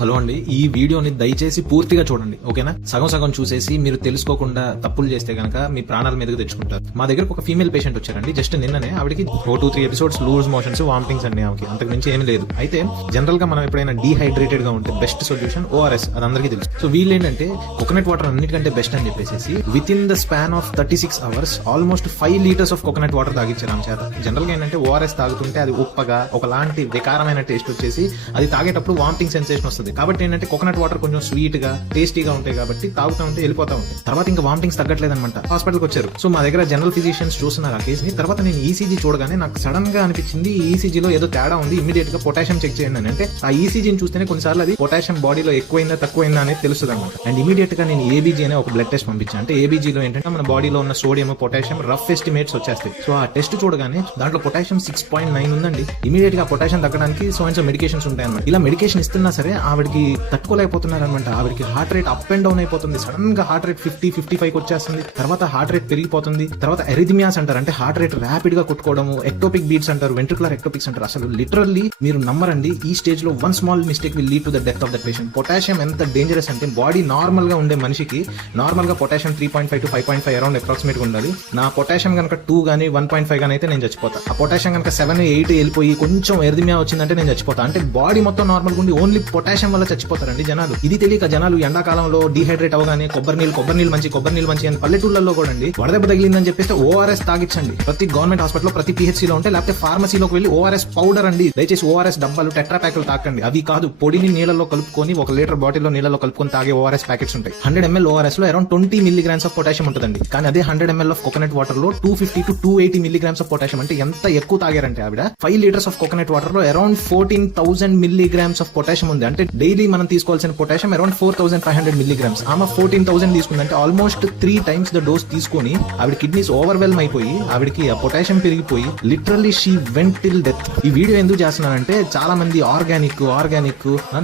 Hello అండి, ఈ వీడియోని దయచేసి పూర్తిగా చూడండి, ఓకేనా? సగం సగం చూసేసి మీరు తెలుసుకోకుండా తప్పులు చేస్తే గనక మీ ప్రాణాల మీదకి తెచ్చుకుంటారు. మా దగ్గరకు ఒక ఫీమేల్ పేషెంట్ వచ్చారండి. జస్ట్ నిన్ననే ఆవిడకి 2-3 ఎపిసోడ్స్ లూజ్ మోషన్స్, వామిటింగ్స్ అండి. ఆమెకి అంతకు మించి ఏమీ లేదు. అయితే జనరల్ గా మనం ఎప్పుడైనా డీహైడ్రేటెడ్ గా ఉంటే బెస్ట్ సొల్యూషన్ ORS, అది అందరికీ తెలుసు. సో వీళ్ళు ఏంటంటే కోకోనట్ వాటర్ అన్నిటికంటే బెస్ట్ అని చెప్పేసి within the span of 36 hours almost 5 liters of coconut water తాగించారు ఆమె చేత. జనరల్ గా ఏంటంటే ORS తాగుతుంటే అది ఉప్పగా ఒకలాంటి వికారమైన టేస్ట్ వచ్చేసి అది తాగేటప్పుడు వామిటింగ్ సెన్సేషన్ వస్తుంది. కాబట్టి ఏంటంటే కోకోనట్ వాటర్ కొంచెం స్వీట్ గా టేస్టీగా ఉంటాయి కాబట్టి తాగుతూ ఉంటే వెళ్ళిపోతా ఉంటాయి. తర్వాత ఇంకా వామిటింగ్స్ తగ్గట్లేదన్నమాట. హాస్పిటల్కి వచ్చారు. సో మా దగ్గర జనరల్ ఫిజిషియన్స్ చూస్తున్నారు ఆ కేసుని. తర్వాత నేను ECG చూడగానే నాకు సడన్ గా అనిపించింది ECGలో ఏదో తేడా ఉంది, ఇమీడియట్ గా పొటాషియం చెక్ చేయండి అని. అంటే ఆ ECGని చూస్తేనే కొన్నిసార్లు అది పొటాషియం బాడీలో ఎక్కువైందా తక్కువైందా అనేది తెలుస్తుంది అనమాట. అండ్ ఇమీడియట్ గా నేను ABG అనే ఒక బ్లడ్ టెస్ట్ పంపించాను. అంటే ABGలో ఏంటంటే మన బాడీలో ఉన్న సోడియం, పొటాషియం రఫ్ ఎస్టిమేట్స్ వచ్చేస్తాయి. సో ఆ టెస్ట్ చూడగానే దాంట్లో పొటాషియం 6.9 ఉందండి. ఇమీడియట్ గా పొటాషియం తగ్గడానికి సో మెడికేషన్స్ ఉంటాయి అన్నమాట. ఇలా మెడికేషన్ ఇస్తున్నా సరే ఆవిడకి తట్టుకోలేకపోతున్నారు అనమాట. ఆవిడకి heart rate up and down అయిపోతుంది. సడన్ గా హార్ట్ రేట్ 50-55 వచ్చేస్తుంది. తర్వాత హార్ట్ రేట్ పెరిగిపోతుంది. తర్వాత ఎరిథమియాస్ అంటారు, అంటే హార్ట్ రేట్ ర్యాపిడ్ గా కొట్టుకోవడము. ఎక్టోపిక్ బీట్స్ అంటారు, వెంట్రికులర్ ఎక్టోపిక్స్ అంటారు. అసలు లిటరల్లీ మీరు నమ్మరండి, ఈ స్టేజ్ లో one small mistake will lead to the death of the patient. Potassium ఎంత డేంజరస్ అంటే బాడీ నార్మల్ గా ఉండే మనిషికి నార్మల్ గా పొటాషియం 3.5 to 5.5 అరౌండ్ అప్రాక్సిమేట్ గా ఉండాలి. నా పొటాషియం కనుక 2 గానీ 1.5 గానీ అయితే నేను చచ్చిపోతా. ఆ పొటాషియం కనుక 7-8 వెళ్ళిపోయి కొంచెం ఎరిథమియా వచ్చిందంటే నేను చచ్చిపోతా. అంటే బాడీ మొత్తం నార్మల్ గా ఉండి ఓన్లీ పొటాషియం వల్ల చచ్చిపోతారండి జనాలు. ఇది తెలియక జనాలు ఎండాకాలంలో డీహైడ్రేట్ అవగానే కొబ్బరి నీళ్ళు మంచి అని పల్లెటూళ్ళలో కూడా అండి వడదెబ్బ తగిలిందని చెప్పేస్తే ORS తాగించండి. ప్రతి గవర్నమెంట్ హాస్పిటల్, ప్రతి PHCలో ఉంటే, లేకపోతే ఫార్మసీలోకి వెళ్ళి ORS పౌడర్ అండి. దయచేసి ORS డబ్బాలు, టెట్రా ప్యాకులు తాకండి. అవి కాదు, పొడిని నీళ్ళలో కలుపుకొని 1 లీటర్ బాటిల్లో నీళ్ళలో కలుపుకొని తాగే ORS ప్యాకెట్స్ ఉంటాయి. 100 ml ORS లో అరౌండ్ 20 milligrams ఆఫ్ పొటాషియం ఉంటుందండి. కానీ అదే 100 ml ఆఫ్ కోకోనట్ వాటర్ లో 250 to 280 milligrams ఆఫ్ పొటాషియం. అంటే ఎంత ఎక్కువ తాగారంటే ఆవిడ 5 liters ఆఫ్ కోకోనట్ వాటర్ లో అరౌండ్ 14,000 milligrams ఆఫ్ పొటాషియం ఉంది. అంటే డైలీ మనం తీసుకోవాల్సిన పొటాషియం అరౌండ్ 4,500 milligrams. ఆమె 14,000 తీసుకుందంటే ఆల్మోస్ట్ 3 times ద డోస్ తీసుకొని ఆవిడ కిడ్నీస్ ఓవర్వెల్మ్ అయిపోయి ఆవిడకి ఆ పొటాషియం పెరిగిపోయి literally she went till death. ఈ వీడియో ఎందుకు చేస్తున్నానంటే చాలా మంది ఆర్గానిక్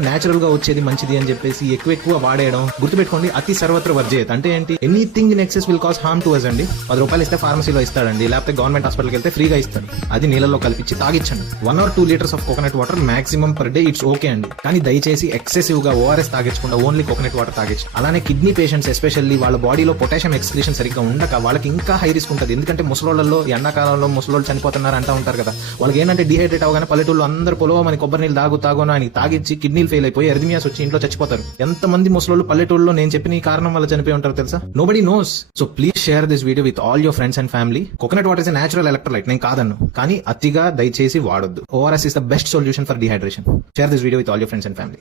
నేచురల్ గా వచ్చేది మంచిది అని చెప్పేసి ఎక్కువ వాడేయడం. గుర్తుపెట్టుకోండి, అతి సర్వత్ర వర్జేయత్. అంటే ఏంటి? Anything in excess will cause harm to us అండి. 10 రూపాయలు ఇస్తే ఫార్మసీలో ఇస్తాడండి, లేకపోతే గవర్నమెంట్ హాస్పిటల్కి వెళ్తే ఫ్రీగా ఇస్తాడు. అది నీళ్ళలో కలిపించి తాగించండి. 1 or 2 liters of coconut water maximum per day, it's okay అండి. కానీ దయచేసి ఎక్సెసివ్ గా ORS తాగించకుండా ఓన్లీ కోకోనట్ వాటర్ తాగించండి. అలానే కిడ్నీ పేషెంట్స్ ఎస్పెషల్లీ వాళ్ళ బాడీలో పొటాషియం ఎక్స్క్రీషన్ సరిగ్గా ఉండక వాళ్ళకి ఇంకా హై రిస్క్ ఉంటుంది. ఎందుకంటే ముసలోళ్ళలో ఎండాకాలంలో ముసలోళ్ళు చనిపోతున్నారు అంటా ఉంటారు కదా. వాళ్ళకి ఏంటంటే డీహైడ్రేట్ అవగానే పల్లెటూళ్ళు అందరూ పొలవమని కొబ్బరి నీళ్ళు తాగును అని తాగించి కిడ్నీలు ఫెయిల్ అయిపోయి ఎరిథమియాస్ వచ్చి ఇంట్లో చచ్చిపోతారు. ఎంతమంది ముసలోళ్ళు పల్లెటూళ్ళలో నేను చెప్పిన ఈ కారణం వల్ల చనిపోయి ఉంటారు తెలుసా? Nobody nose. So please share this video with all your friends and family. Coconut water is a natural electrolyte, నేను కాదన్ను, కానీ అతిగా దయచేసి వాడొద్దు. ORS is the best solution for dehydration. Share this video with all your friends and family.